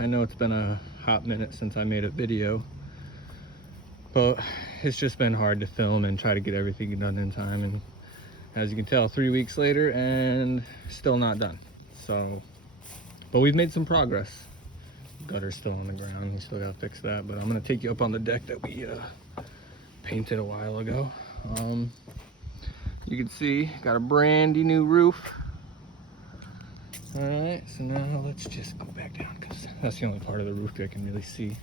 I know it's been a hot minute since I made a video, but it's just been hard to film and try to get everything done in time. And as you can tell, 3 weeks later and still not done. So, but we've made some progress. Gutter's still on the ground. We still gotta fix that, but I'm gonna take you up on the deck that we painted a while ago. You can see, got a brandy new roof. All right, so now let's just go back down because that's the only part of the roof I can really see.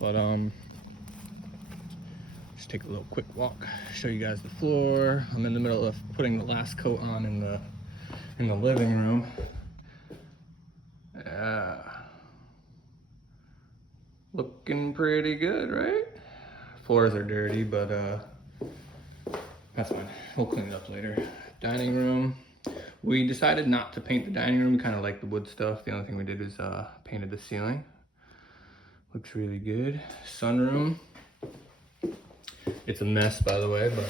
But just take a little quick walk, show you guys the floor. I'm in the middle of putting the last coat on in the living room. Yeah, looking pretty good, right? Floors are dirty, but that's fine. We'll clean it up later. Dining room. We decided not to paint the dining room. We kind of like the wood stuff. The only thing we did was painted the ceiling. Looks really good. Sunroom. It's a mess, by the way, but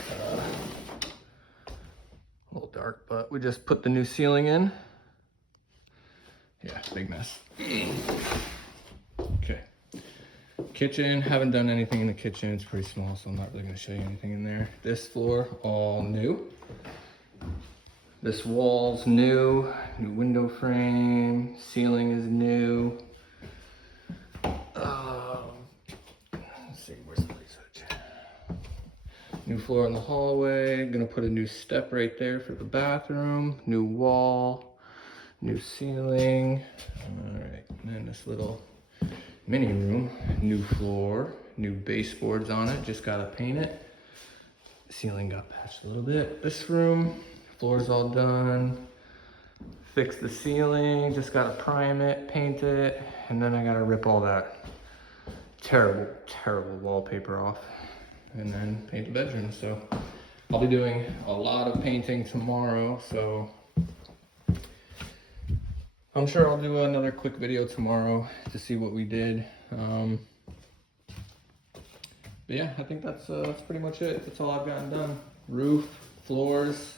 a little dark, but we just put the new ceiling in. Yeah, big mess. Okay. Kitchen, haven't done anything in the kitchen. It's pretty small, so I'm not really gonna show you anything in there. This floor, all new. This wall's new window frame, ceiling is new. Let's see, where's the research? New floor in the hallway. Gonna put a new step right there for the bathroom. New wall, new ceiling. All right, and then this little mini room, new floor, new baseboards on it. Just gotta paint it. Ceiling got patched a little bit. This room, floor's all done. Fix the ceiling, just gotta prime it, paint it, and then I gotta rip all that terrible wallpaper off and then paint the bedroom. So I'll be doing a lot of painting tomorrow, so I'm sure I'll do another quick video tomorrow to see what we did. But yeah, I think that's pretty much it. That's all I've gotten done. Roof, floors,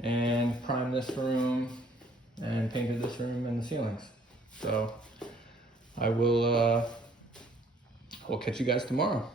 and primed this room, and painted this room and the ceilings. So I will catch you guys tomorrow.